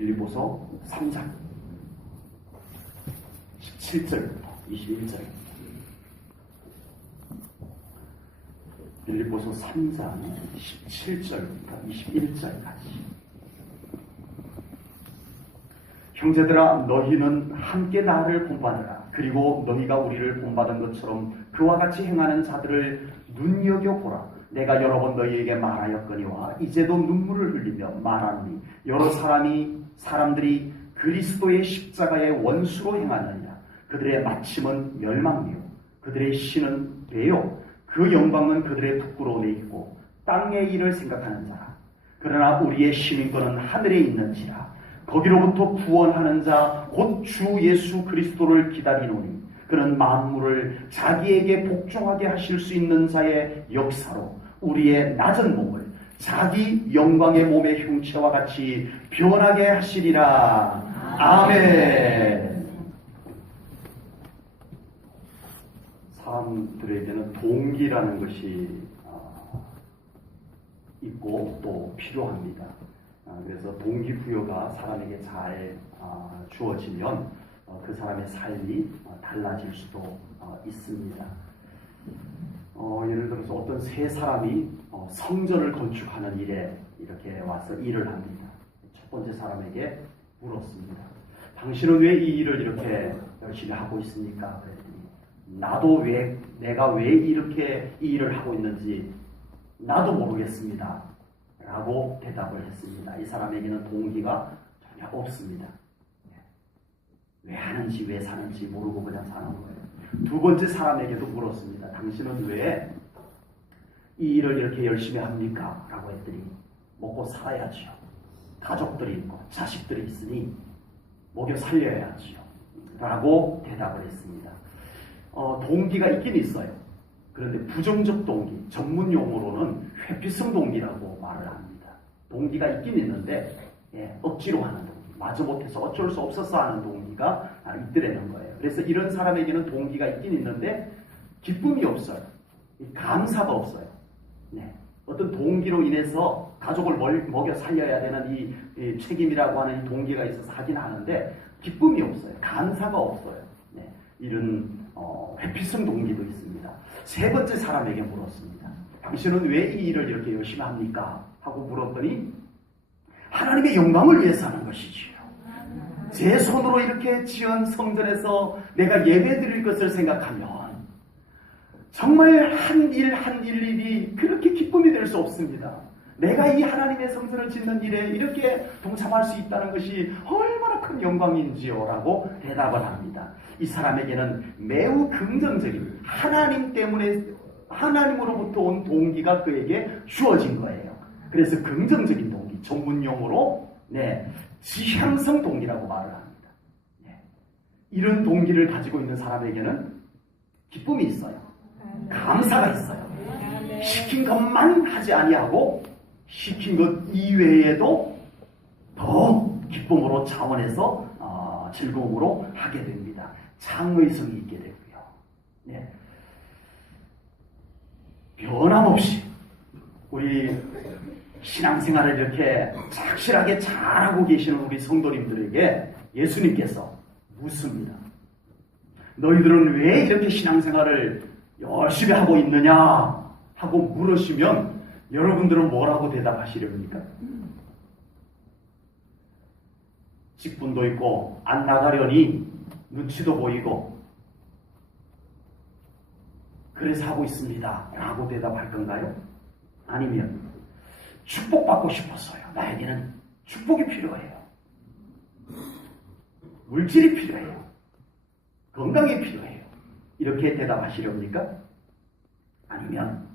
빌립보서 3장 17절부터 21절. 빌립보서 3장 17절부터 21절까지. 형제들아, 너희는 함께 나를 본받으라. 그리고 너희가 우리를 본받은 것처럼 그와 같이 행하는 자들을 눈여겨보라. 내가 여러 번 너희에게 말하였거니와 이제도 눈물을 흘리며 말하노니 여러 사람들이 그리스도의 십자가의 원수로 행하느냐. 그들의 마침은 멸망이요 그들의 신은 배요 그 영광은 그들의 부끄러움에 있고 땅의 일을 생각하는 자라. 그러나 우리의 시민권은 하늘에 있는지라. 거기로부터 구원하는 자 곧 주 예수 그리스도를 기다리노니 그는 만물을 자기에게 복종하게 하실 수 있는 자의 역사로 우리의 낮은 몸을 자기 영광의 몸의 형체와 같이 변하게 하시리라. 아멘. 사람들에게는 동기라는 것이 있고 또 필요합니다. 그래서 동기부여가 사람에게 잘 주어지면 그 사람의 삶이 달라질 수도 있습니다. 예를 들어서 어떤 세 사람이 성전을 건축하는 일에 이렇게 와서 일을 합니다. 첫 번째 사람에게 물었습니다. 당신은 왜 이 일을 이렇게 열심히 하고 있습니까? 그랬더니 내가 왜 이렇게 이 일을 하고 있는지 나도 모르겠습니다. 라고 대답을 했습니다. 이 사람에게는 동기가 전혀 없습니다. 왜 하는지 왜 사는지 모르고 그냥 사는 거예요. 두 번째 사람에게도 물었습니다. 당신은 왜 이 일을 이렇게 열심히 합니까? 라고 했더니 먹고 살아야지요. 가족들이 있고 자식들이 있으니 먹여 살려야지요. 라고 대답을 했습니다. 동기가 있긴 있어요. 그런데 부정적 동기, 전문 용어로는 회피성 동기라고 말을 합니다. 동기가 있긴 있는데 억지로 하는 동기, 마저못해서 어쩔 수 없어서 하는 동기가 있더라는 거예요. 그래서 이런 사람에게는 동기가 있긴 있는데 기쁨이 없어요. 감사가 없어요. 어떤 동기로 인해서 가족을 먹여 살려야 되는 이 책임이라고 하는 이 동기가 있어서 하긴 하는데 기쁨이 없어요. 감사가 없어요. 이런 회피성 동기도 있습니다. 세 번째 사람에게 물었습니다. 당신은 왜 이 일을 이렇게 열심히 합니까? 하고 물었더니 하나님의 영광을 위해서 하는 것이지요. 제 손으로 이렇게 지은 성전에서 내가 예배 드릴 것을 생각하면 정말 한 일이 그렇게 기쁨이 될 수 없습니다. 내가 이 하나님의 성전을 짓는 일에 이렇게 동참할 수 있다는 것이 얼마나 큰 영광인지요 라고 대답을 합니다. 이 사람에게는 매우 긍정적인 하나님으로부터 온 동기가 그에게 주어진 거예요. 그래서 긍정적인 동기, 전문용어로 지향성 동기라고 말을 합니다. 이런 동기를 가지고 있는 사람에게는 기쁨이 있어요. 감사가 있어요. 시킨 것만 하지 아니하고 시킨 것 이외에도 더 기쁨으로 차원해서 즐거움으로 하게 됩니다. 창의성이 있게 되고요. 변함없이 우리 신앙생활을 이렇게 착실하게 잘하고 계시는 우리 성도님들에게 예수님께서 묻습니다. 너희들은 왜 이렇게 신앙생활을 열심히 하고 있느냐 하고 물으시면 여러분들은 뭐라고 대답하시렵니까? 직분도 있고 안 나가려니 눈치도 보이고 그래서 하고 있습니다 라고 대답할 건가요? 아니면 축복받고 싶었어요. 나에게는 축복이 필요해요. 물질이 필요해요. 건강이 필요해요. 이렇게 대답하시렵니까? 아니면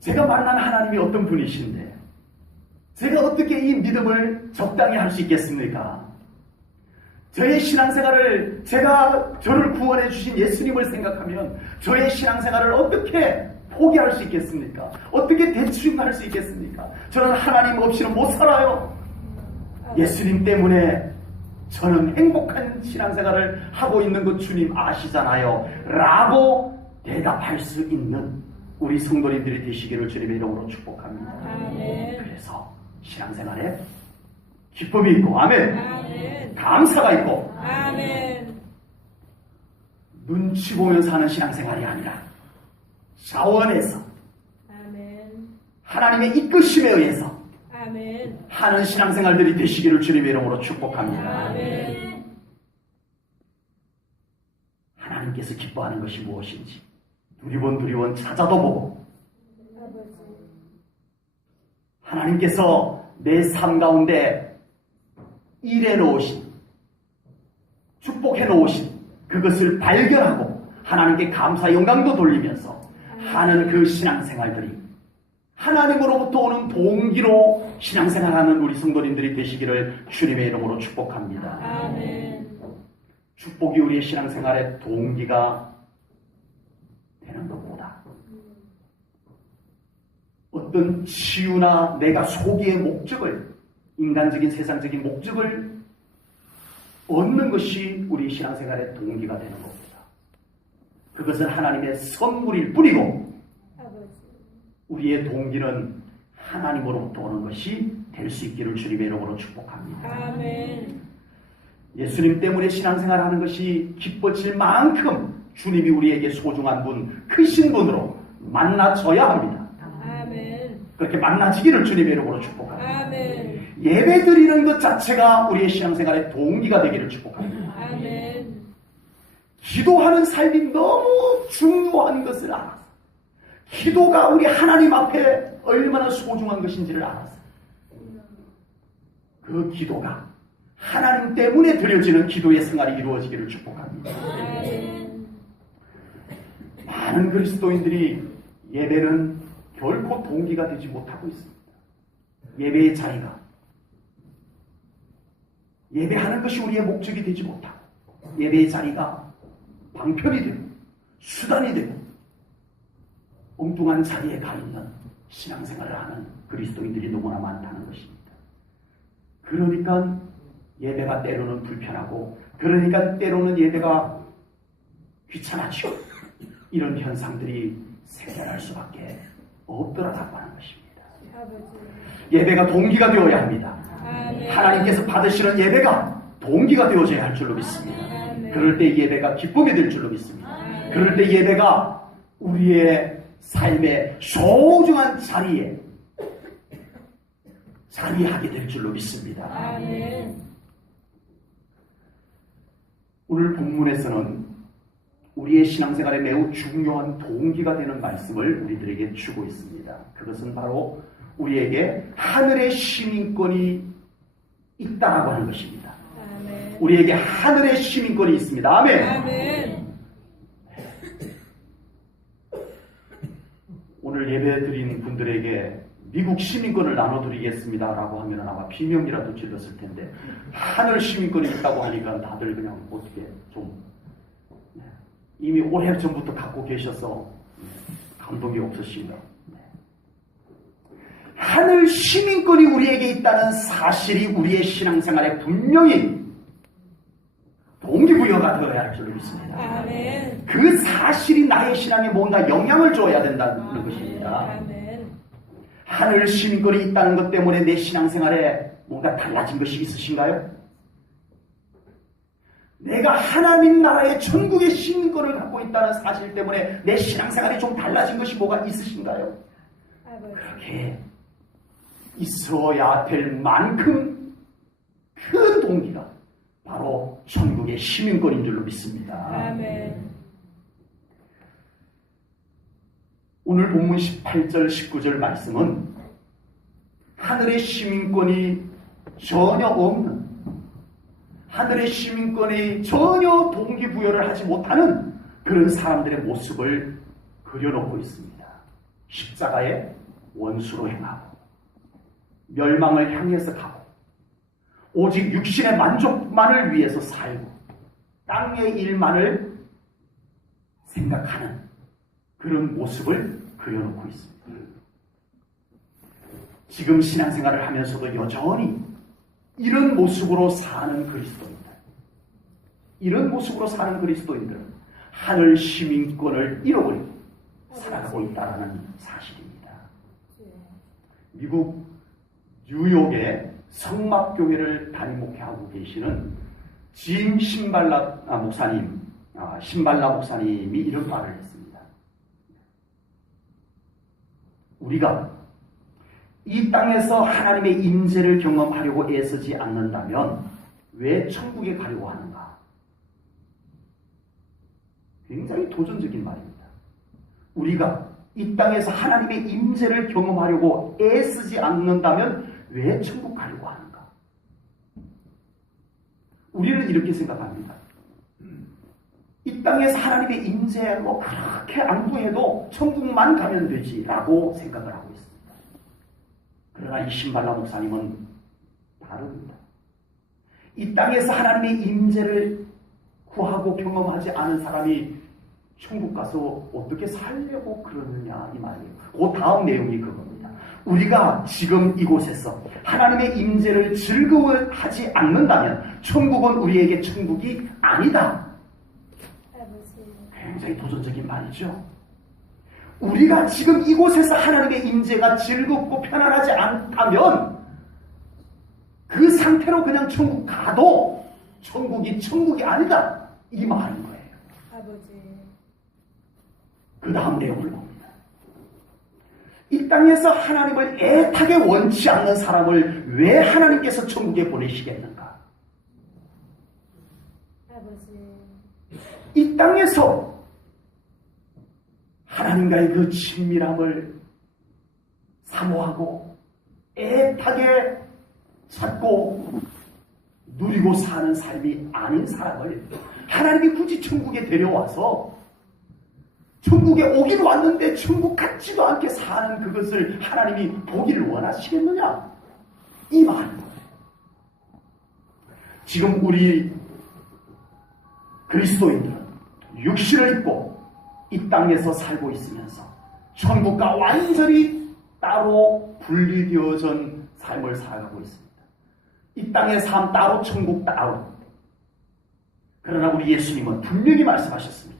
제가 만난 하나님이 어떤 분이신데 제가 어떻게 이 믿음을 적당히 할 수 있겠습니까? 저의 신앙생활을 저를 구원해 주신 예수님을 생각하면 저의 신앙생활을 어떻게 포기할 수 있겠습니까? 어떻게 대충 할 수 있겠습니까? 저는 하나님 없이는 못 살아요. 예수님 때문에 저는 행복한 신앙생활을 하고 있는 것 주님 아시잖아요 라고 대답할 수 있는 우리 성도님들이 되시기를 주님의 이름으로 축복합니다. 그래서 신앙생활에 기쁨이 있고, 아멘. 아멘. 감사가 있고, 아멘. 눈치 보면서 하는 신앙생활이 아니라 자원해서 아멘. 하나님의 이끄심에 의해서 아멘. 하는 신앙생활들이 되시기를 주님의 이름으로 축복합니다. 아멘. 하나님께서 기뻐하는 것이 무엇인지 두리번 찾아도 보고, 아버지. 하나님께서 내 삶 가운데 일해 놓으신, 축복해 놓으신 그것을 발견하고 하나님께 감사 영광도 돌리면서 하는 그 신앙생활들이 하나님으로부터 오는 동기로 신앙생활하는 우리 성도님들이 되시기를 주님의 이름으로 축복합니다. 아멘. 축복이 우리의 신앙생활의 동기가 되는 것보다 어떤 치유나 내가 소기의 목적을, 인간적인 세상적인 목적을 얻는 것이 우리 신앙생활의 동기가 되는 겁니다. 그것은 하나님의 선물일 뿐이고 아버지. 우리의 동기는 하나님으로부터 오는 것이 될 수 있기를 주님의 이름으로 축복합니다. 아멘. 예수님 때문에 신앙생활하는 것이 기뻐질 만큼 주님이 우리에게 소중한 분, 크신 분으로 만나져야 합니다. 아멘. 그렇게 만나지기를 주님의 이름으로 축복합니다. 아멘. 예배 드리는 것 자체가 우리의 신앙생활의 동기가 되기를 축복합니다. 아멘. 기도하는 삶이 너무 중요한 것을 알아서, 기도가 우리 하나님 앞에 얼마나 소중한 것인지를 알아서 그 기도가 하나님 때문에 드려지는 기도의 생활이 이루어지기를 축복합니다. 아멘. 많은 그리스도인들이 예배는 결코 동기가 되지 못하고 있습니다. 예배의 자리가, 예배하는 것이 우리의 목적이 되지 못하고 예배의 자리가 방편이 되고 수단이 되고 엉뚱한 자리에 가 있는 신앙생활을 하는 그리스도인들이 너무나 많다는 것입니다. 그러니까 예배가 때로는 불편하고, 그러니까 때로는 예배가 귀찮아지고, 이런 현상들이 생겨날 수밖에 없더라고 하는 것입니다. 아버지. 예배가 동기가 되어야 합니다. 아멘. 하나님께서 받으시는 예배가 동기가 되어져야 할 줄로 믿습니다. 그럴 때 예배가 기쁨이 될 줄로 믿습니다. 그럴 때 예배가 우리의 삶의 소중한 자리에 자리하게 될 줄로 믿습니다. 아멘. 오늘 본문에서는 우리의 신앙생활에 매우 중요한 동기가 되는 말씀을 우리들에게 주고 있습니다. 그것은 바로 우리에게 하늘의 시민권이 있다라고 하는 것입니다. 아멘. 우리에게 하늘의 시민권이 있습니다. 아멘. 아멘. 오늘 예배드린 분들에게 미국 시민권을 나눠드리겠습니다라고 하면 아마 비명이라도 질렀을 텐데, 하늘 시민권이 있다고 하니까 다들 그냥 어떻게 좀 이미 오래전부터 갖고 계셔서 감동이 없으신가. 하늘 시민권이 우리에게 있다는 사실이 우리의 신앙생활에 분명히 동기부여가 되어야 할 줄로 믿습니다. 아멘. 그 사실이 나의 신앙에 뭔가 영향을 줘야 된다는 것입니다. 아멘. 하늘 시민권이 있다는 것 때문에 내 신앙생활에 뭔가 달라진 것이 있으신가요? 내가 하나님 나라의 천국의 시민권을 갖고 있다는 사실 때문에 내 신앙생활이 좀 달라진 것이 뭐가 있으신가요? 아버지. 그렇게 있어야 될 만큼 큰 동기가 바로 천국의 시민권인 줄로 믿습니다. 아멘. 오늘 본문 18절 19절 말씀은 하늘의 시민권이 전혀 없는, 하늘의 시민권이 전혀 동기부여를 하지 못하는 그런 사람들의 모습을 그려놓고 있습니다. 십자가의 원수로 행하고 멸망을 향해서 가고 오직 육신의 만족만을 위해서 살고 땅의 일만을 생각하는 그런 모습을 그려놓고 있습니다. 지금 신앙생활을 하면서도 여전히 이런 모습으로 사는 그리스도인들, 이런 모습으로 사는 그리스도인들은 하늘 시민권을 잃어버리고 살아가고 있다는 사실입니다. 미국 뉴욕의 성막교회를 담임 목회하고 계시는 짐 신발라 목사님이 이런 말을 했습니다. 우리가 이 땅에서 하나님의 임재를 경험하려고 애쓰지 않는다면 왜 천국에 가려고 하는가? 굉장히 도전적인 말입니다. 우리가 이 땅에서 하나님의 임재를 경험하려고 애쓰지 않는다면 왜 천국 가려고 하는가? 우리는 이렇게 생각합니다. 이 땅에서 하나님의 임재로 그렇게 안구해도 천국만 가면 되지라고 생각을 하고 있습니다. 그러나 이 신발라 목사님은 다릅니다. 이 땅에서 하나님의 임재를 구하고 경험하지 않은 사람이 천국 가서 어떻게 살려고 그러느냐 이 말이에요. 그 다음 내용이 그겁니다. 우리가 지금 이곳에서 하나님의 임재를 즐거워하지 않는다면 천국은 우리에게 천국이 아니다. 굉장히 도전적인 말이죠. 우리가 지금 이곳에서 하나님의 임재가 즐겁고 편안하지 않다면 그 상태로 그냥 천국 가도 천국이 아니다 이 말인 거예요. 그 다음 내용을 봅니다. 이 땅에서 하나님을 애타게 원치 않는 사람을 왜 하나님께서 천국에 보내시겠는가? 이 땅에서 하나님과의 그 친밀함을 사모하고 애타게 찾고 누리고 사는 삶이 아닌 사람을 하나님이 굳이 천국에 데려와서 천국에 오긴 왔는데 천국 같지도 않게 사는 그것을 하나님이 보기를 원하시겠느냐? 이 말입니다. 지금 우리 그리스도인들은 육신을 입고 이 땅에서 살고 있으면서 천국과 완전히 따로 분리되어진 삶을 살아가고 있습니다. 이 땅의 삶 따로 천국 따로. 그러나 우리 예수님은 분명히 말씀하셨습니다.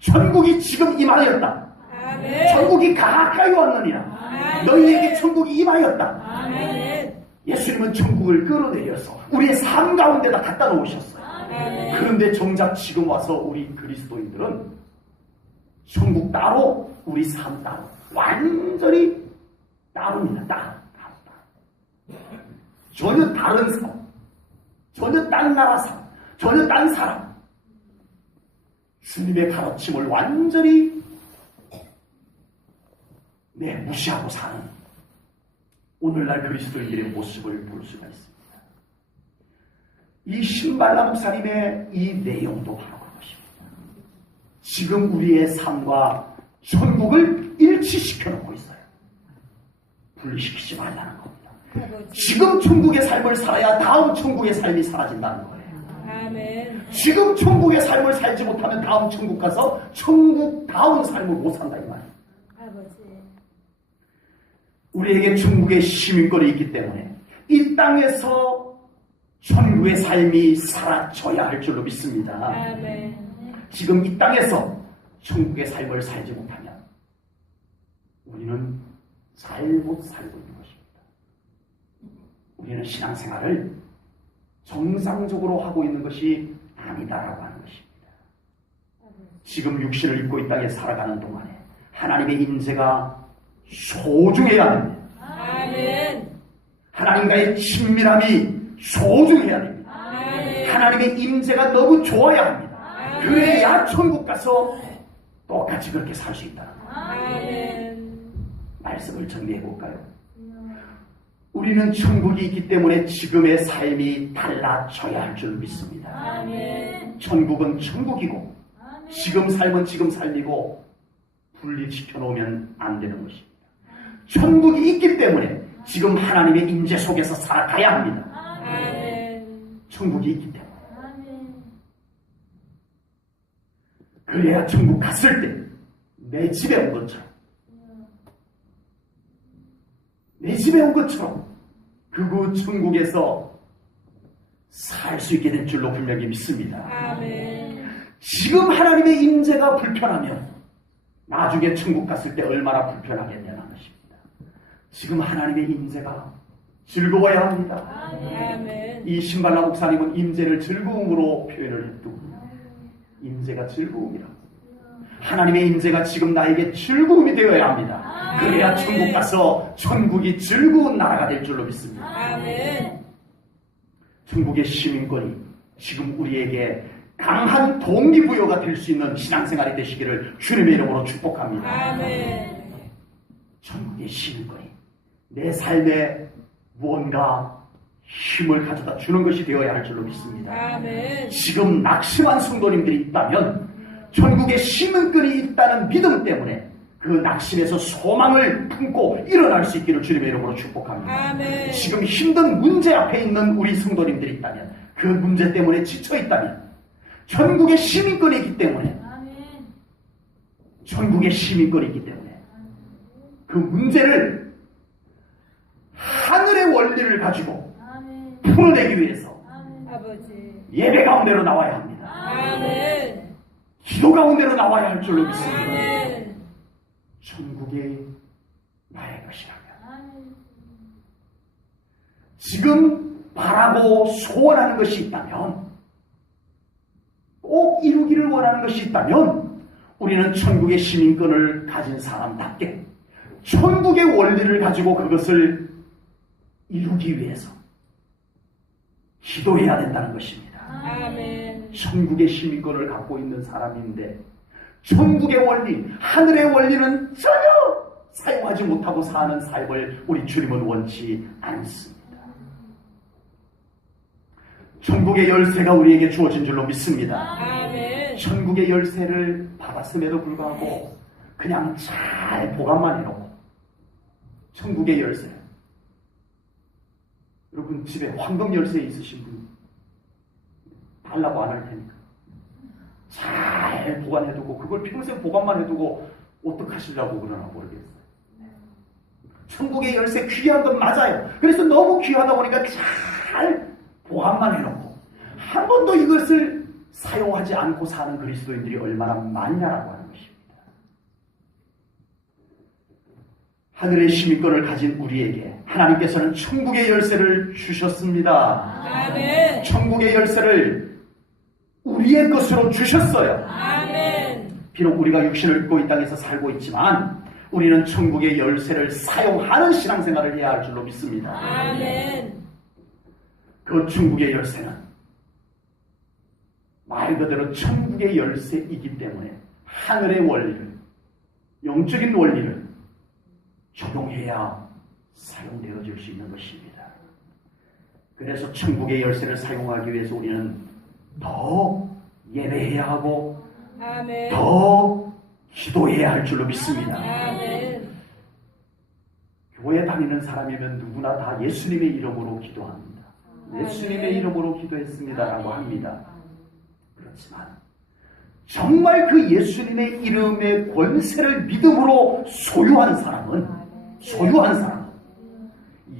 천국이 지금 임하였다. 아멘. 천국이 가까이 왔느니라. 아멘. 너희에게 천국이 임하였다. 아멘. 예수님은 천국을 끌어내려서 우리의 삶 가운데다 갖다 놓으셨어요. 아멘. 그런데 정작 지금 와서 우리 그리스도인들은 천국 따로 우리 삶 따로 완전히 따로입니다. 따로. 전혀 다른 삶, 전혀 딴 나라 삶, 전혀 딴 사람. 주님의 가르침을 완전히 무시하고 사는 오늘날 그리스도인들의 모습을 볼 수가 있습니다. 이 신발라 목사님의 이 내용도 바로 그것입니다. 지금 우리의 삶과 천국을 일치시켜 놓고 있어요. 분리시키지 말라는 겁니다. 지금 천국의 삶을 살아야 다음 천국의 삶이 사라진다는 거예요. 아멘. 지금 천국의 삶을 살지 못하면 다음 천국 가서 천국다운 삶을 못 산다 이 말이에요. 우리에게 천국의 시민권이 있기 때문에 이 땅에서 천국의 삶이 사라져야 할 줄로 믿습니다. 아멘. 지금 이 땅에서 천국의 삶을 살지 못하면 우리는 잘못 살고 있는 것입니다. 우리는 신앙생활을 정상적으로 하고 있는 것이 아니다라고 하는 것입니다. 지금 육신을 입고 이 땅에 살아가는 동안에 하나님의 임재가 소중해야 됩니다. 아멘. 하나님과의 친밀함이 소중해야 됩니다. 아멘. 하나님의 임재가 너무 좋아야 합니다. 아멘. 그래야 천국 가서 똑같이 그렇게 살 수 있다는 거예요. 아멘. 말씀을 정리해 볼까요? 우리는 천국이 있기 때문에 지금의 삶이 달라져야 할 줄 믿습니다. 아멘. 천국은 천국이고 지금 삶은 지금 삶이고 분리시켜 놓으면 안 되는 것입니다. 천국이 있기 때문에 지금 하나님의 임재 속에서 살아가야 합니다. 아멘. 천국이 있기 때문에. 그래야 천국 갔을 때 내 집에 온 것처럼 내 집에 온 것처럼 그곳 천국에서 살 수 있게 될 줄로 분명히 믿습니다. 아멘. 지금 하나님의 임재가 불편하면 나중에 천국 갔을 때 얼마나 불편하겠냐는 것입니다. 지금 하나님의 임재가 즐거워야 합니다. 아멘. 이 신발라 목사님은 임재를 즐거움으로 표현을 했고, 임재가 즐거움이라고. 하나님의 임재가 지금 나에게 즐거움이 되어야 합니다. 그래야 천국 가서 천국이 즐거운 나라가 될 줄로 믿습니다. 아멘. 천국의 시민권이 지금 우리에게 강한 동기부여가 될 수 있는 신앙생활이 되시기를 주님의 이름으로 축복합니다. 아멘. 천국의 시민권이 내 삶에 무언가 힘을 가져다 주는 것이 되어야 할 줄로 믿습니다. 아멘. 지금 낙심한 성도님들이 있다면 천국의 시민권이 있다는 믿음 때문에 그 낙심에서 소망을 품고 일어날 수 있기를 주님의 이름으로 축복합니다. 아멘. 지금 힘든 문제 앞에 있는 우리 성도님들이 있다면, 그 문제 때문에 지쳐 있다면, 천국의 시민권이 있기 때문에, 천국의 시민권이 있기 때문에 그 문제를 하늘의 원리를 가지고 풀어내기 위해서 아버지. 예배 가운데로 나와야 합니다. 아멘. 기도 가운데로 나와야 할 줄로 믿습니다. 아멘. 천국이 나의 것이라면, 지금 바라고 소원하는 것이 있다면, 꼭 이루기를 원하는 것이 있다면, 우리는 천국의 시민권을 가진 사람답게 천국의 원리를 가지고 그것을 이루기 위해서 기도해야 된다는 것입니다. 아멘. 천국의 시민권을 갖고 있는 사람인데 천국의 원리, 하늘의 원리는 전혀 사용하지 못하고 사는 삶을 우리 주님은 원치 않습니다. 천국의 열쇠가 우리에게 주어진 줄로 믿습니다. 아멘. 천국의 열쇠를 받았음에도 불구하고 그냥 잘 보관만 해놓고, 천국의 열쇠, 여러분 집에 황금 열쇠 있으신 분 달라고 안 할 테니까 잘 보관해두고, 그걸 평생 보관만 해두고 어떡하시려고 그러나 모르겠어요. 천국의 열쇠 귀한 건 맞아요. 그래서 너무 귀하다 보니까 잘 보관만 해놓고 한 번도 이것을 사용하지 않고 사는 그리스도인들이 얼마나 많냐라고 하는 것입니다. 하늘의 시민권을 가진 우리에게 하나님께서는 천국의 열쇠를 주셨습니다. 아멘. 천국의 열쇠를 우리의 것으로 주셨어요. 아멘. 비록 우리가 육신을 입고 이 땅에서 살고 있지만 우리는 천국의 열쇠를 사용하는 신앙생활을 해야 할 줄로 믿습니다. 아멘. 그 천국의 열쇠는 말 그대로 천국의 열쇠이기 때문에 하늘의 원리를, 영적인 원리를 적용해야 사용되어질 수 있는 것입니다. 그래서 천국의 열쇠를 사용하기 위해서 우리는 더 예배해야 하고 아멘. 더 기도해야 할 줄로 믿습니다. 아멘. 교회 다니는 사람이면 누구나 다 예수님의 이름으로 기도합니다. 예수님의 이름으로 기도했습니다라고 합니다. 그렇지만 정말 그 예수님의 이름의 권세를 믿음으로 소유한 사람은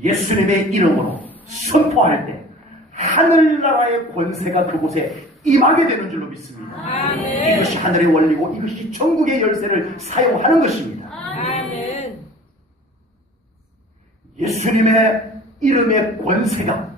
예수님의 이름으로 선포할 때 하늘나라의 권세가 그곳에 임하게 되는 줄로 믿습니다. 아멘. 이것이 하늘의 원리고 이것이 천국의 열쇠를 사용하는 것입니다. 아멘. 예수님의 이름의 권세가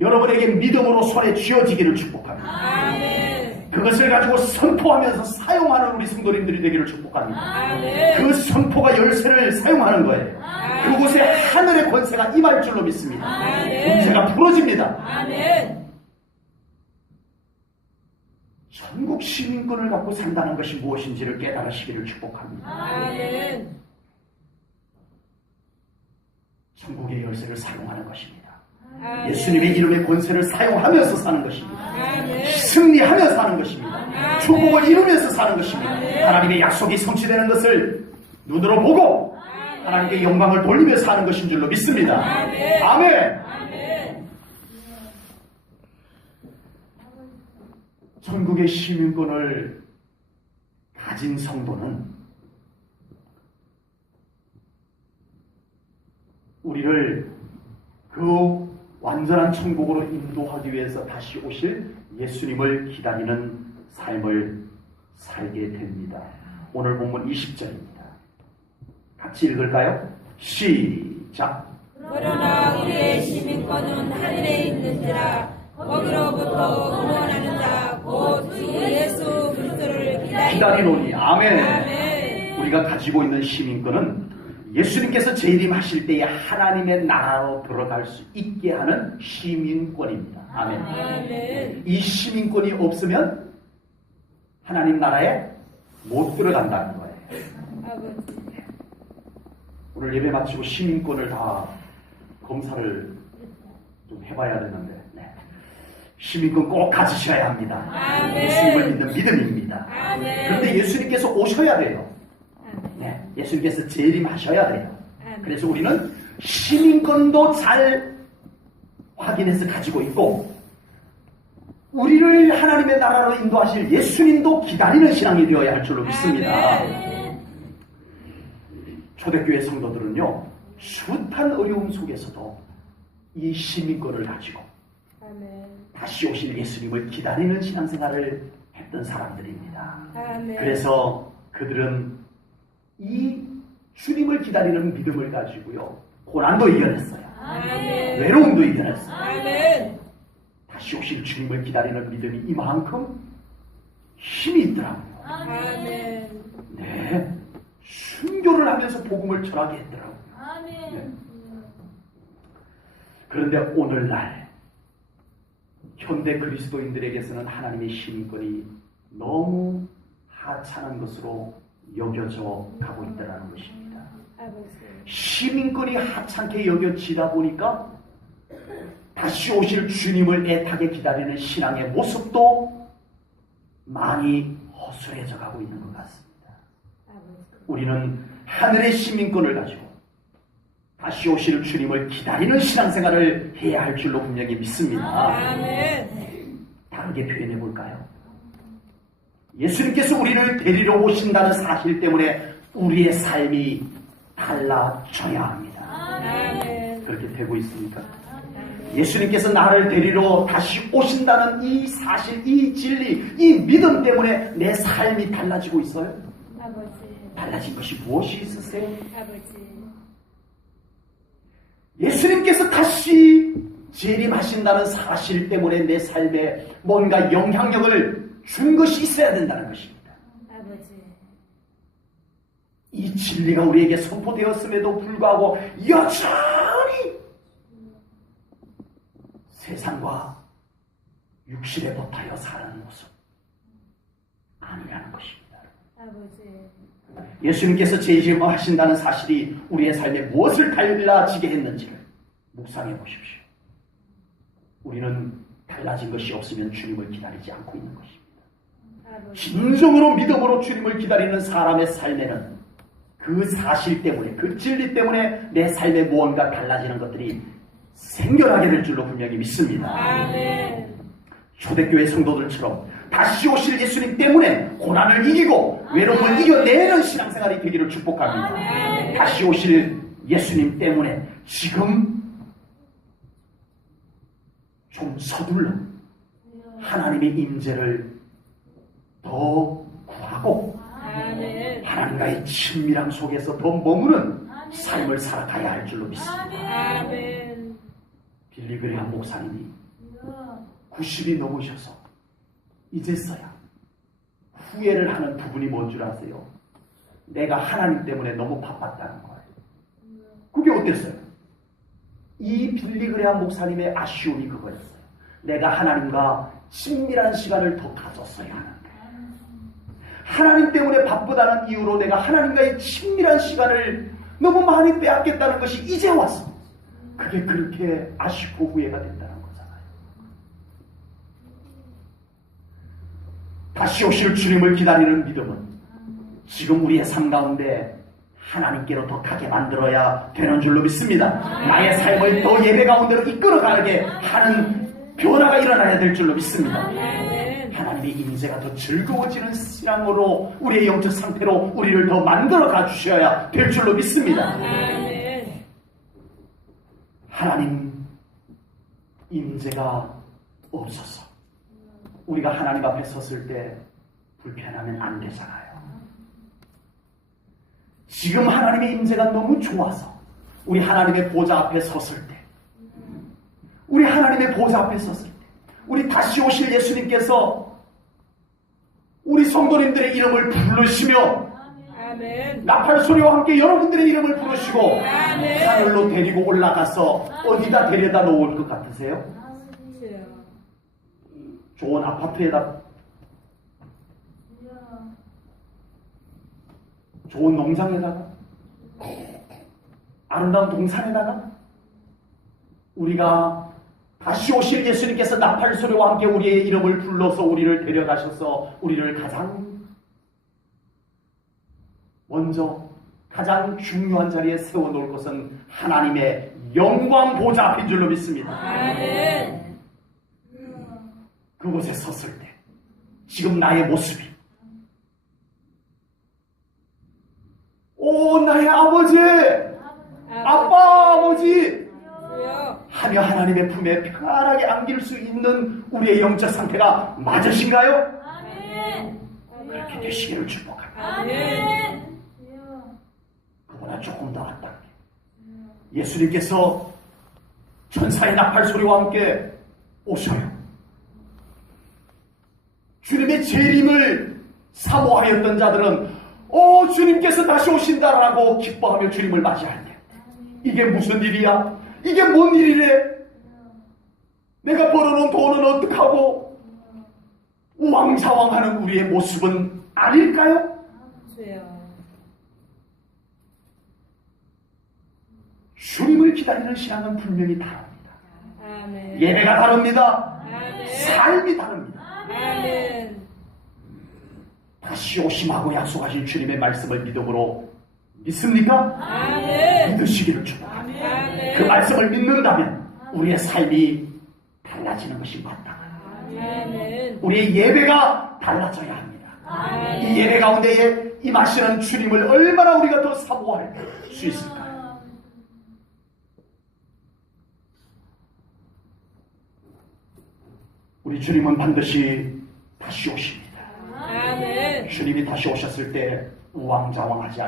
여러분에게 믿음으로 손에 쥐어지기를 축복합니다. 아멘. 그것을 가지고 선포하면서 사용하는 우리 성도님들이 되기를 축복합니다. 아멘. 그 선포가 열쇠를 사용하는 거예요. 아멘. 그곳에 하늘의 권세가 임할 줄로 믿습니다. 아멘. 문제가 풀어집니다. 아멘. 천국 시민권을 갖고 산다는 것이 무엇인지를 깨달으시기를 축복합니다. 아멘. 천국의 열쇠를 사용하는 것입니다. 아멘. 예수님의 이름의 권세를 사용하면서 사는 것입니다. 아멘. 승리하며 사는 것입니다. 아멘. 축복을 이루면서 사는 것입니다. 아멘. 하나님의 약속이 성취되는 것을 눈으로 보고 하나님께 영광을 돌리며 사는 것인 줄로 믿습니다. 아멘. 아멘. 아멘. 천국의 시민권을 가진 성도는 우리를 그 완전한 천국으로 인도하기 위해서 다시 오실 예수님을 기다리는 삶을 살게 됩니다. 오늘 본문 20절입니다. 같이 읽을까요? 시작. 그러나 우리의 시민권은 하늘에 있는지라 거기로부터 구원하는 자 곧 주 예수 그리스도를 기다리노니. 아멘. 아멘. 우리가 가지고 있는 시민권은 예수님께서 재림하실 때에 하나님의 나라로 들어갈 수 있게 하는 시민권입니다. 아멘. 아멘. 이 시민권이 없으면 하나님 나라에 못 들어간다는 거예요. 아버지. 오늘 예배 마치고 시민권을 다 검사를 좀 해봐야 되는데, 네. 시민권 꼭 가지셔야 합니다. 아멘. 예수님을 믿는 믿음입니다. 아멘. 그런데 예수님께서 오셔야 돼요. 네. 예수님께서 재림하셔야 돼요. 그래서 우리는 시민권도 잘 확인해서 가지고 있고, 우리를 하나님의 나라로 인도하실 예수님도 기다리는 신앙이 되어야 할 줄로 믿습니다. 아멘. 초대교회 성도들은요, 숱한 어려움 속에서도 이 시민권을 가지고 아멘. 다시 오실 예수님을 기다리는 신앙생활을 했던 사람들입니다. 아멘. 그래서 그들은 이 주님을 기다리는 믿음을 가지고요, 고난도 이겨냈어요. 아멘. 외로움도 이겨냈어요. 아멘. 다시 오실 주님을 기다리는 믿음이 이만큼 힘이 있더라고요. 아멘. 네, 순교를 하면서 복음을 전하게 했더라고요. 네. 그런데 오늘날 현대 그리스도인들에게서는 하나님의 시민권이 너무 하찮은 것으로 여겨져 가고 있다는 것입니다. 아버지. 시민권이 하찮게 여겨지다 보니까 다시 오실 주님을 애타게 기다리는 신앙의 모습도 많이 허술해져 가고 있는 것 같습니다. 우리는 하늘의 시민권을 가지고 다시 오실 주님을 기다리는 신앙생활을 해야 할 줄로 분명히 믿습니다. 아멘. 다르게 표현해 볼까요? 예수님께서 우리를 데리러 오신다는 사실 때문에 우리의 삶이 달라져야 합니다. 아멘. 그렇게 되고 있습니까? 예수님께서 나를 데리러 다시 오신다는 이 사실, 이 진리, 이 믿음 때문에 내 삶이 달라지고 있어요? 아버지. 달라진 것이 무엇이 있으세요? 아버지. 예수님께서 다시 재림하신다는 사실 때문에 내 삶에 뭔가 영향력을 준 것이 있어야 된다는 것입니다. 아버지. 이 진리가 우리에게 선포되었음에도 불구하고 여전히 세상과 육신에 붙어여 사는 모습 아니라는 것입니다. 아버지. 예수님께서 재림하신다는 사실이 우리의 삶에 무엇을 달라지게 했는지를 묵상해 보십시오. 우리는 달라진 것이 없으면 주님을 기다리지 않고 있는 것입니다. 아버지. 진정으로 믿음으로 주님을 기다리는 사람의 삶에는 그 사실 때문에, 그 진리 때문에 내 삶에 무언가 달라지는 것들이 생겨나게 될 줄로 분명히 믿습니다. 아멘. 초대교회 성도들처럼 다시 오실 예수님 때문에 고난을 이기고 외로움을 이겨내는 신앙생활이 되기를 축복합니다. 다시 오실 예수님 때문에 지금 좀 서둘러 하나님의 임재를 더 구하고 아멘. 하나님과의 친밀함 속에서 더 머무는 삶을 살아가야 할 줄로 믿습니다. 아멘. 빌리그레한 목사님이 90이 넘으셔서 이제서야 후회를 하는 부분이 뭔 줄 아세요? 내가 하나님 때문에 너무 바빴다는 거예요. 그게 어땠어요? 이 빌리그레한 목사님의 아쉬움이 그거였어요. 내가 하나님과 친밀한 시간을 더 가졌어야 하는데 하나님 때문에 바쁘다는 이유로 내가 하나님과의 친밀한 시간을 너무 많이 빼앗겼다는 것이 이제 와서 그게 그렇게 아쉽고 후회가 된다는 거잖아요. 다시 오실 주님을 기다리는 믿음은 지금 우리의 삶 가운데 하나님께로 더 가게 만들어야 되는 줄로 믿습니다. 나의 삶을 더 예배 가운데로 이끌어가게 하는 변화가 일어나야 될 줄로 믿습니다. 하나님의 임재가 더 즐거워지는 신앙으로 우리의 영적 상태로 우리를 더 만들어 가주셔야 될 줄로 믿습니다. 하나님 임재가 없어서 우리가 하나님 앞에 섰을 때 불편하면 안 되잖아요. 지금 하나님의 임재가 너무 좋아서 우리 하나님의 보좌 앞에 섰을 때, 우리 하나님의 보좌 앞에 섰을 때, 우리 다시 오실 예수님께서 우리 성도님들의 이름을 부르시며 아멘. 나팔소리와 함께 여러분들의 이름을 부르시고 아멘. 하늘로 데리고 올라가서 어디다 데려다 놓을 것 같으세요? 주여. 좋은 아파트에다, 좋은 농장에다가, 아름다운 동산에다가, 우리가 다시 오실 예수님께서 나팔소리와 함께 우리의 이름을 불러서 우리를 데려가셔서 우리를 가장 먼저 가장 중요한 자리에 세워놓을 것은 하나님의 영광 보좌 앞인 줄로 믿습니다. 아멘. 그곳에 섰을 때 지금 나의 모습이, 오 나의 아버지, 아빠, 아버지 주여. 하며 하나님의 품에 편안하게 안길 수 있는 우리의 영적 상태가 맞으신가요? 그렇게 되시기를 축복합니다. 아멘. 그보다 조금 더 낫다. 예수님께서 천사의 나팔 소리와 함께 오셔요. 주님의 재림을 사모하였던 자들은 주님께서 다시 오신다라고 기뻐하며 주님을 맞이할 때, 이게 무슨 일이야? 이게 뭔 일이래? 내가 벌어놓은 돈은 어떡하고? 우왕좌왕하는 우리의 모습은 아닐까요? 주여. 주님을 기다리는 신앙은 분명히 다릅니다. 아멘. 예배가 다릅니다. 아멘. 삶이 다릅니다. 아멘. 다시 오심하고 약속하신 주님의 말씀을 믿음으로 믿습니까? 아멘. 믿으시기를 축복합니다. 아멘. 그 말씀을 믿는다면 우리의 삶이 달라지는 것이 맞다. 아멘. 우리의 예배가 달라져야 합니다. 아멘. 이 예배 가운데에 임하시는 주님을 얼마나 우리가 더 사모할 수 있을까? 우리 주님은 반드시 다시 오십니다. 아멘. 주님이 다시 오셨을 때 우왕좌왕하지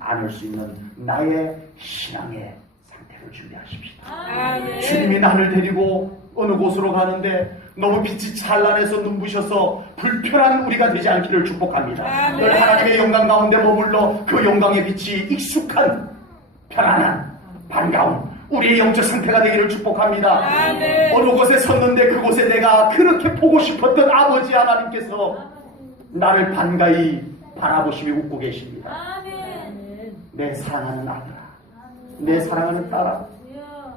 않을 수 있는 나의 신앙의 상태를 준비하십시오. 아멘. 주님이 나를 데리고 어느 곳으로 가는데 너무 빛이 찬란해서 눈부셔서 불편한 우리가 되지 않기를 축복합니다. 아멘. 늘 하나님의 영광 가운데 머물러 그 영광의 빛이 익숙한, 편안한, 반가운 우리의 영적 상태가 되기를 축복합니다. 아멘. 어느 곳에 섰는데 그곳에 내가 그렇게 보고 싶었던 아버지 하나님께서 나를 반가이 바라보시며 웃고 계십니다. 아멘. 내 사랑하는 아들아, 내 사랑하는 딸아,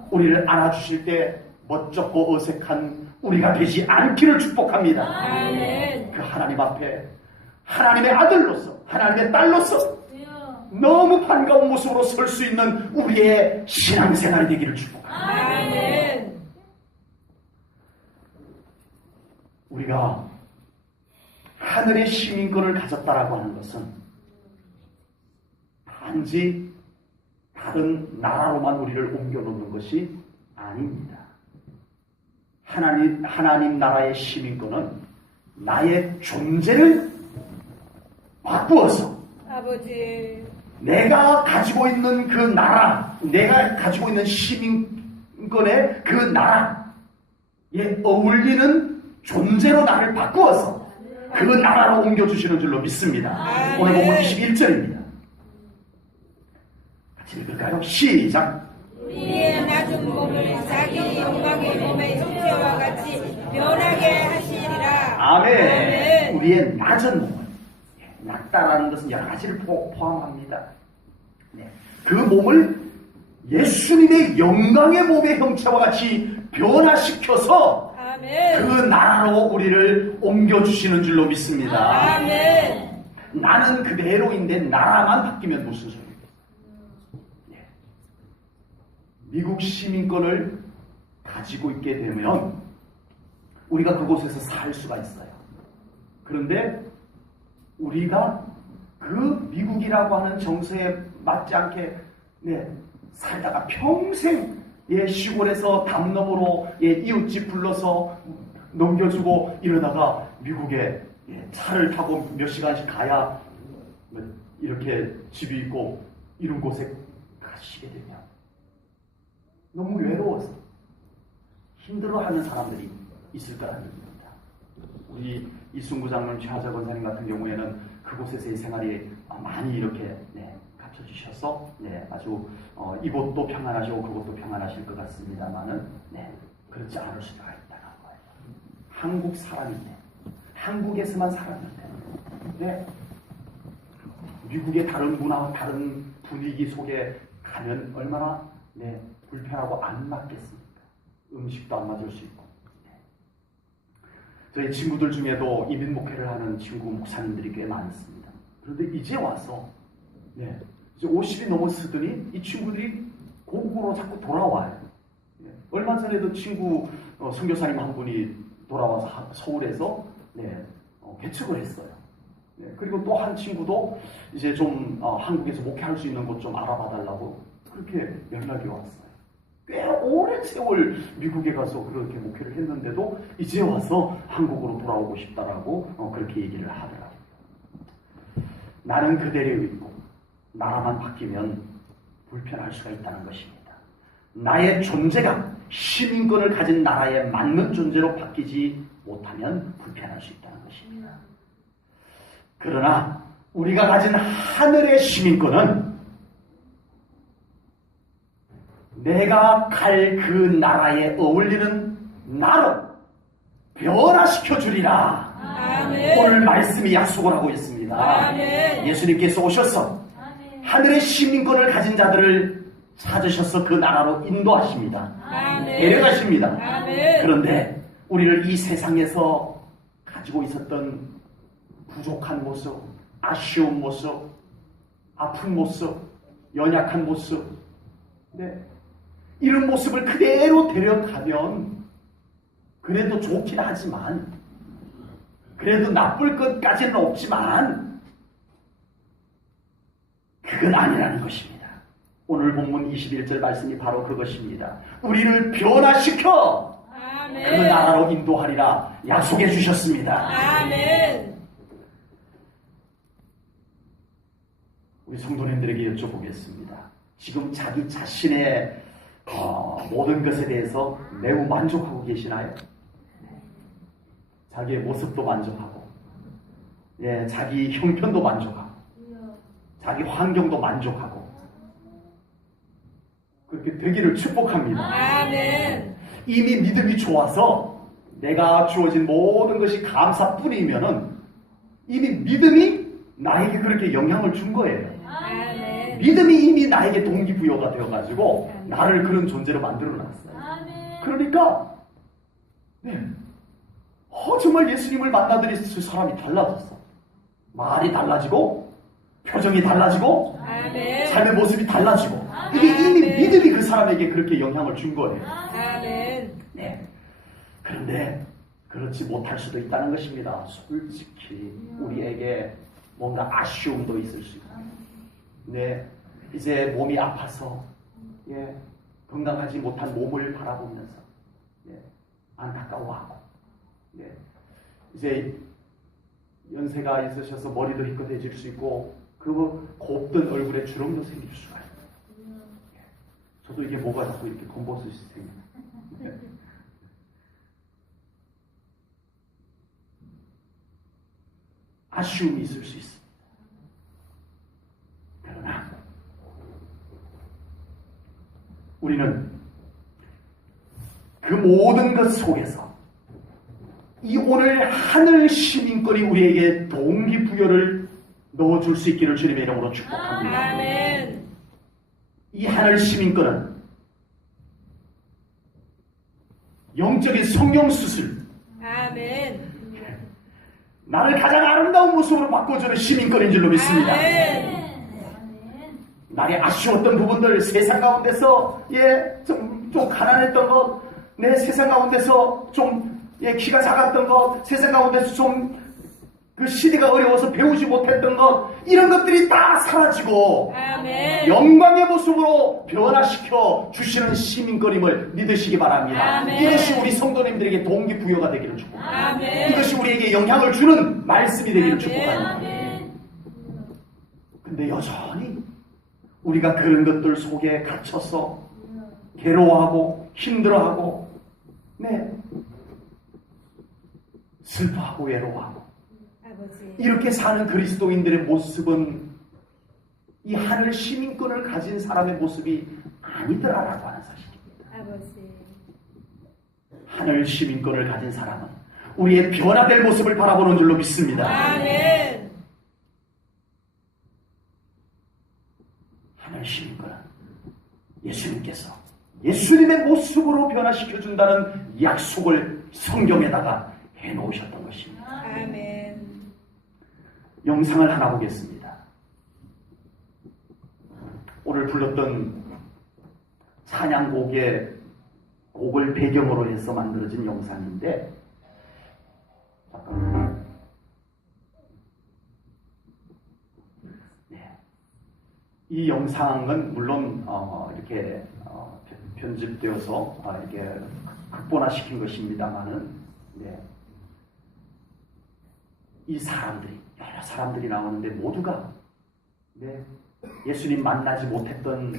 우리를 안아주실 때 멋쩍고 어색한 우리가 되지 않기를 축복합니다. 아멘. 그 하나님 앞에 하나님의 아들로서, 하나님의 딸로서 너무 반가운 모습으로 설 수 있는 우리의 신앙생활이 되기를 축복합니다. 아멘. 우리가 하늘의 시민권을 가졌다라고 하는 것은 단지 다른 나라로만 우리를 옮겨놓는 것이 아닙니다. 하나님 나라의 시민권은 나의 존재를 바꾸어서 아버지. 내가 가지고 있는 그 나라, 내가 가지고 있는 시민권의 그 나라에 어울리는 존재로 나를 바꾸어서 그 나라로 옮겨주시는 줄로 믿습니다. 오늘 본문 21절입니다. 같이 읽을까요? 시작. 우리의 낮은 몸을 자기 영광의 몸의 형체와 같이 변하게 하시리라. 아멘. 우리의 낮은 몸을, 낮다라는 것은 여러 가지를 포함합니다. 네. 그 몸을 예수님의 영광의 몸의 형체와 같이 변화시켜서 아멘. 그 나라로 우리를 옮겨주시는 줄로 믿습니다. 아멘. 나는 그대로인데 나라만 바뀌면 무슨 소리예요? 네. 미국 시민권을 가지고 있게 되면 우리가 그곳에서 살 수가 있어요. 그런데 우리가 그 미국이라고 하는 정서에 맞지 않게 살다가 평생 시골에서 담 너머로 이웃집 불러서 넘겨주고 이러다가 미국에 차를 타고 몇 시간씩 가야 이렇게 집이 있고 이런 곳에 가시게 되면 너무 외로워서 힘들어하는 사람들이 있을 거라는 얘기입니다. 우리 이순구 장로님, 최하자 권사님 같은 경우에는 그곳에서의 생활이 많이 이렇게 갖춰주셔서 아주 이곳도 평안하시고 그곳도 평안하실 것 같습니다만은 그렇지 않을 수가 있다는 거예요. 한국 사람인데, 한국에서만 살았는데 미국의 다른 문화와 다른 분위기 속에 가면 얼마나 불편하고 안 맞겠습니까? 음식도 안 맞을 수 있고. 저희 친구들 중에도 이민 목회를 하는 친구 목사님들이 꽤 많습니다. 그런데 이제 와서 이제 50이 넘었으더니 이 친구들이 고국으로 자꾸 돌아와요. 얼마 전에도 친구 선교사님 한 분이 돌아와서 서울에서 개척을 했어요. 그리고 또 한 친구도 이제 좀 한국에서 목회할 수 있는 곳 좀 알아봐 달라고 그렇게 연락이 왔어요. 꽤 오랜 세월 미국에 가서 그렇게 목회를 했는데도 이제 와서 한국으로 돌아오고 싶다라고 그렇게 얘기를 하더라고요. 나는 그대로 있고 나라만 바뀌면 불편할 수가 있다는 것입니다. 나의 존재가 시민권을 가진 나라에 맞는 존재로 바뀌지 못하면 불편할 수 있다는 것입니다. 그러나 우리가 가진 하늘의 시민권은 내가 갈 그 나라에 어울리는 나로 변화시켜 주리라. 아멘. 오늘 말씀이 약속을 하고 있습니다. 아멘. 예수님께서 오셔서 하늘의 시민권을 가진 자들을 찾으셔서 그 나라로 인도하십니다. 아멘. 데려가십니다. 아멘. 그런데 우리를 이 세상에서 가지고 있었던 부족한 모습, 아쉬운 모습, 아픈 모습, 연약한 모습, 이런 모습을 그대로 데려가면 그래도 좋긴 하지만, 그래도 나쁠 것까지는 없지만 그건 아니라는 것입니다. 오늘 본문 21절 말씀이 바로 그것입니다. 우리를 변화시켜 아멘. 그 나라로 인도하리라 약속해 주셨습니다. 아멘. 우리 성도님들에게 여쭤보겠습니다. 지금 자기 자신의 모든 것에 대해서 매우 만족하고 계시나요? 자기의 모습도 만족하고, 자기 형편도 만족하고, 자기 환경도 만족하고, 그렇게 되기를 축복합니다. 아멘. 이미 믿음이 좋아서 내가 주어진 모든 것이 감사뿐이면은 이미 믿음이 나에게 그렇게 영향을 준 거예요. 아멘. 믿음이 이미 나에게 동기부여가 되어가지고 나를 그런 존재로 만들어놨어요. 그러니까 정말 예수님을 만나더니 사람이 달라졌어. 말이 달라지고 표정이 달라지고 아멘. 삶의 모습이 달라지고 이게 이미 믿음이 그 사람에게 그렇게 영향을 준 거예요. 아멘. 그런데 그렇지 못할 수도 있다는 것입니다. 솔직히 우리에게 뭔가 아쉬움도 있을 수 있고, 이제 몸이 아파서 건강하지 못한 몸을 바라보면서 안타까워하고, 이제 연세가 있으셔서 머리도 희끗해질 수 있고, 그리고 곱던 얼굴에 주름도 생길 수가 있고, 저도 이게 뭐가 자꾸 이렇게 검버섯이 생겨요. 아쉬움이 있을 수 있습니다. 그러나 우리는 그 모든 것 속에서 이 오늘 하늘 시민권이 우리에게 동기부여를 넣어줄 수 있기를 주님의 이름으로 축복합니다. 아멘. 이 하늘 시민권은 영적인 성령수술, 아멘. 나를 가장 아름다운 모습으로 바꿔주는 시민권인 줄로 믿습니다. 아멘. 나의 아쉬웠던 부분들, 세상 가운데서 좀 가난했던 것, 내 세상 가운데서 좀 키가 작았던 것, 세상 가운데서 좀 그 시대가 어려워서 배우지 못했던 것, 이런 것들이 다 사라지고 아멘. 영광의 모습으로 변화시켜 주시는 시민권임을 믿으시기 바랍니다. 아멘. 이것이 우리 성도님들에게 동기부여가 되기를 축복합니다. 아멘. 이것이 우리에게 영향을 주는 말씀이 되기를 아멘. 축복합니다. 근데 여전히 우리가 그런 것들 속에 갇혀서 괴로워하고 힘들어하고 네 슬퍼하고 외로워하고 아버지. 이렇게 사는 그리스도인들의 모습은 이 하늘 시민권을 가진 사람의 모습이 아니더라라고 하는 사실입니다. 아버지. 하늘 시민권을 가진 사람은 우리의 변화될 모습을 바라보는 줄로 믿습니다. 아멘. 하늘 시민권은 예수님께서 예수님의 모습으로 변화시켜준다는 약속을 성경에다가 해놓으셨던 것입니다. 아멘. 영상을 하나 보겠습니다. 오늘 불렀던 찬양곡의 곡을 배경으로 해서 만들어진 영상인데 잠깐만요. 네. 이 영상은 물론 이렇게 편집되어서 이렇게 극본화시킨 것입니다만은 네. 이 사람들이 여러 사람들이 나오는데 모두가 네. 예수님 만나지 못했던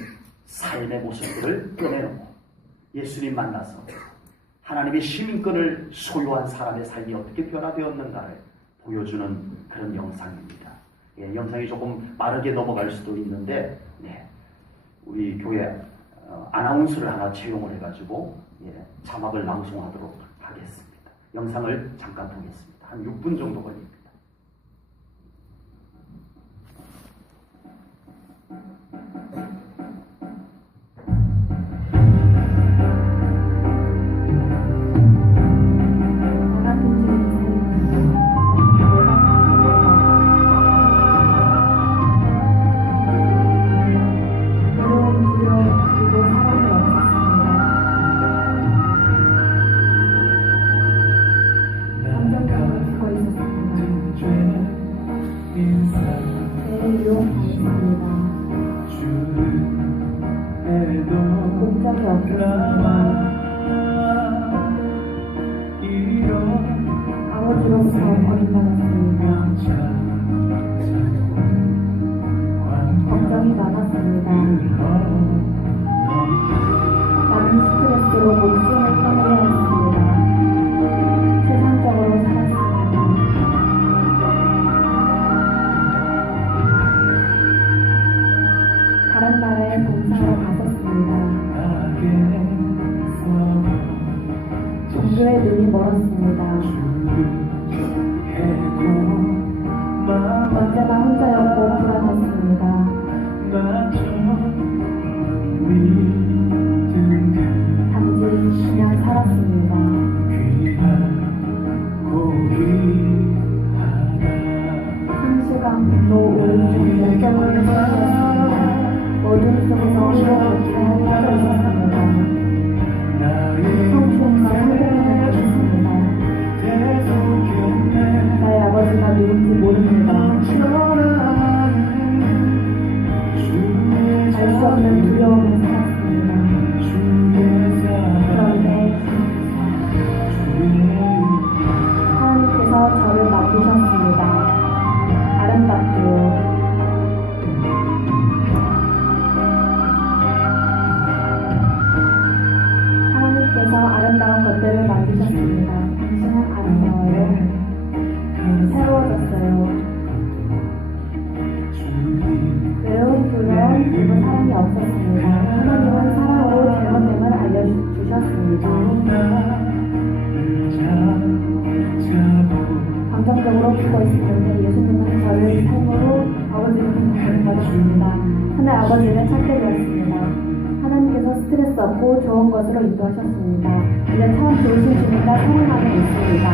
삶의 모습들을 꺼내놓고 예수님 만나서 하나님의 시민권을 소유한 사람의 삶이 어떻게 변화되었는가를 보여주는 그런 영상입니다. 예, 영상이 조금 빠르게 넘어갈 수도 있는데 네, 우리 교회 아나운서를 하나 채용을 해가지고 예, 자막을 낭송하도록 하겠습니다. 영상을 잠깐 보겠습니다. 한 6분 정도 걸립니다. 아버지로서 버림받았습니다. 걱정이 많았습니다. 많은 스트레스로 목숨을 끊으려 했습니다. 세상적으로 살았습니다. 다른 나라에 봉사하러 갔었습니다. 종교에 눈이 멀었습니다. 언제나 혼자였고 불안했습니다. 단지 그냥 살았습니다. 상실감, 분노, 우울증, 열정을 느꼈습니다. 어둠 속에서 이렇게 헤어져 있었습니다. 성추행과 살대를 느꼈습니다. 나의 아버지가 누군지 모릅니다. 알 수 없는 두려움을 살았습니다. 그런데 하나님께서 저를 맡기셨습니다. 아름답게요. 하나님께서 아름다운 것들을 만드셨습니다. 당신은 아름다워요. 새로워졌어요. 외로운 두려움 그리고 사랑이 없었습니다. 하나님은 사랑으로 잘못됨을 알려주셨습니다. 감정적으로 죽어 있었는데 예수님은 저를 삶으로 아버지를 받았습니다. 하늘 아버지를 찾게 되었습니다. 하나님께서 스트레스 없고 좋은 것으로 인도하셨습니다. 이제 참 좋으신 주님과 사랑 안에 있습니다.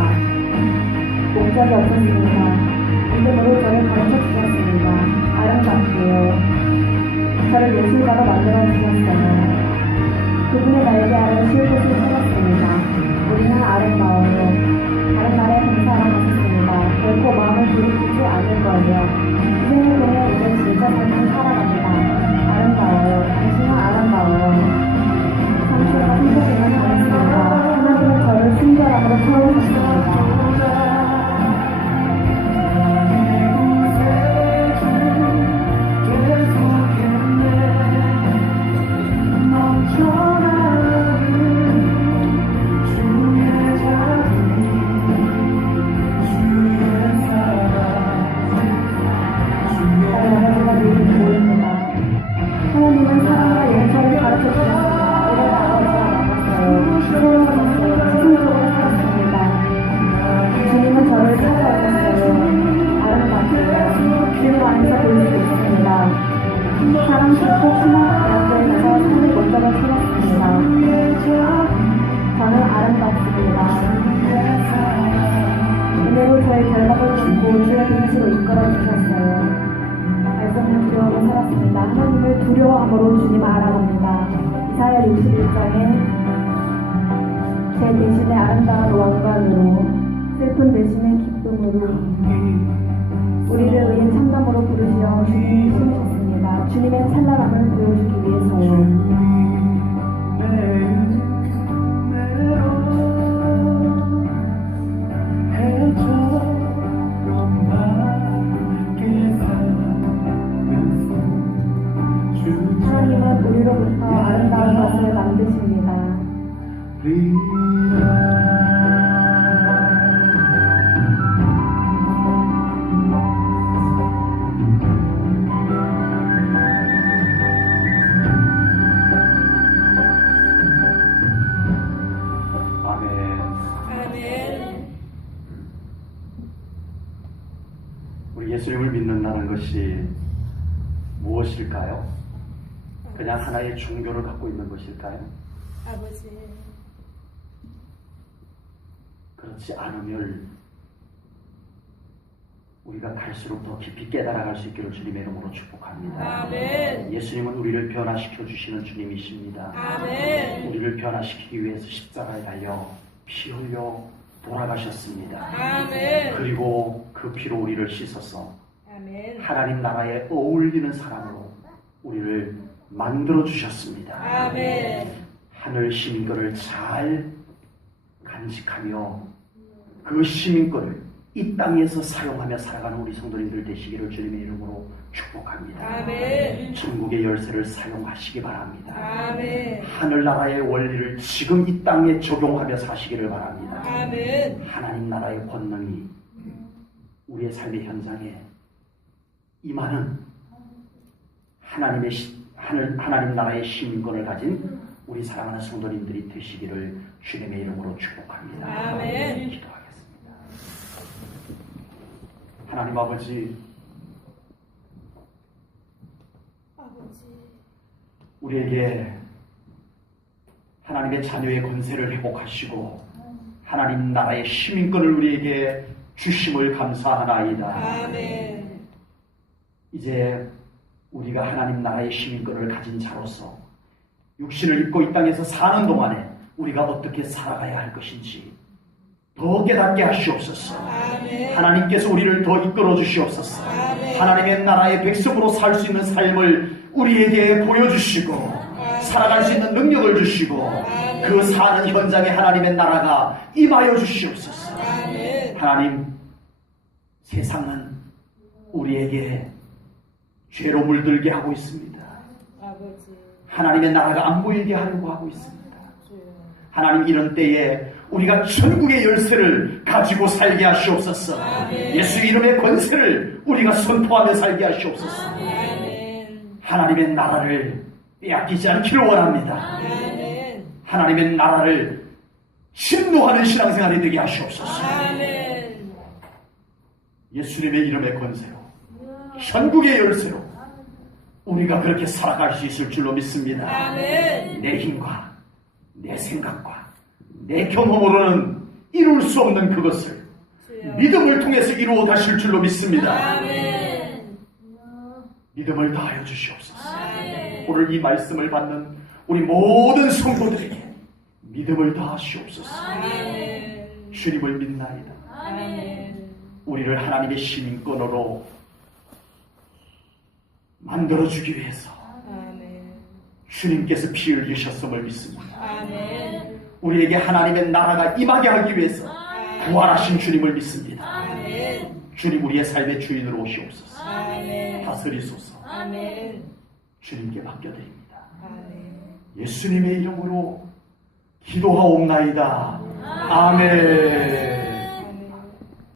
목적이 없었습니다. 믿음으로 저를 가르쳐 주셨습니다. 아름답게요. 저를 예술가로 만들어 주셨어요. 그분의 날개 아래 쉴 곳을 찾았습니다. 우리는 아름다워요. 다른 나라에 봉사하러 가셨습니다. 결코 마음을 부르지 않을 거예요. 인생을 통해 이제 진짜 삶을 살아갑니다. 아름다워요. 당신은 아름다워요. 당신과 행복을 잘했습니다. 하나님은 저를 순결함으로 채워주셨습니다. 멈춰라 것으로 이끌어 주셨어요. 말씀을 두려워하고 살았습니다. 하나님을 두려워함으로 주님을 알아갑니다. 이사야 61장에 제 대신에 아름다운 왕관으로 슬픈 대신에 기쁨으로 우리를 의인 참담으로 부르시어 주님이 심으셨습니다. 주님의 찬란함을 보여주기 위해서요. 하나님은 우리로부터 아름다운 것을 만드십니다. 아멘. 우리 예수님을 믿는다는 것이 무엇일까요? 그냥 하나의 종교를 갖고 있는 것일까요? 아버지. 그렇지 않으면 우리가 갈수록 더 깊이 깨달아갈 수 있기를 주님의 이름으로 축복합니다. 아멘. 예수님은 우리를 변화시켜 주시는 주님이십니다. 아멘. 우리를 변화시키기 위해서 십자가에 달려 피 흘려 돌아가셨습니다. 아멘. 그리고 그 피로 우리를 씻어서 아멘. 하나님 나라에 어울리는 사람으로 우리를 만들어 주셨습니다. 아멘. 하늘 시민권을 잘 간직하며 그 시민권을 이 땅에서 사용하며 살아가는 우리 성도님들 되시기를 주님의 이름으로 축복합니다. 아멘. 천국의 열쇠를 사용하시기 바랍니다. 아멘. 하늘나라의 원리를 지금 이 땅에 적용하며 사시기를 바랍니다. 아멘. 하나님 나라의 권능이 우리의 삶의 현장에 임하는 하나님 나라의 시민권을 가진 우리 사랑하는 성도님들이 되시기를 주님의 이름으로 축복합니다. 아멘. 기도하겠습니다. 하나님 아버지, 우리에게 하나님의 자녀의 권세를 회복하시고 하나님 나라의 시민권을 우리에게 주심을 감사하나이다. 아멘. 이제 우리가 하나님 나라의 시민권을 가진 자로서 육신을 입고 이 땅에서 사는 동안에 우리가 어떻게 살아가야 할 것인지 더 깨닫게 하시옵소서. 아멘. 하나님께서 우리를 더 이끌어 주시옵소서. 아멘. 하나님의 나라의 백성으로 살 수 있는 삶을 우리에게 보여주시고 살아갈 수 있는 능력을 주시고 그 사는 현장에 하나님의 나라가 임하여 주시옵소서. 아멘. 하나님, 세상은 우리에게 죄로 물들게 하고 있습니다. 아버지. 하나님의 나라가 안 보이게 하려고 하고 있습니다. 주여. 하나님, 이런 때에 우리가 천국의 열쇠를 가지고 살게 하시옵소서. 아멘. 예수 이름의 권세를 우리가 선포하며 살게 하시옵소서. 아멘. 하나님의 나라를 빼앗기지 않기를 원합니다. 아멘. 하나님의 나라를 침노하는 신앙생활이 되게 하시옵소서. 아멘. 예수님의 이름의 권세로, 천국의 열쇠로 우리가 그렇게 살아갈 수 있을 줄로 믿습니다. 아멘. 내 힘과 내 생각과 내 경험으로는 이룰 수 없는 그것을 주여. 믿음을 통해서 이루어 가실 줄로 믿습니다. 아멘. 믿음을 다하여 주시옵소서. 아멘. 오늘 이 말씀을 받는 우리 모든 성도들에게 믿음을 다하시옵소서. 아멘. 주님을 믿나이다. 아멘. 우리를 하나님의 시민권으로 만들어주기 위해서 아멘. 주님께서 피 흘리셨음을 믿습니다. 아멘. 우리에게 하나님의 나라가 임하게 하기 위해서 부활하신 주님을 믿습니다. 아멘. 주님, 우리의 삶의 주인으로 오시옵소서. 아멘. 다스리소서. 아멘. 주님께 맡겨드립니다. 아멘. 예수님의 이름으로 기도하옵나이다. 아멘.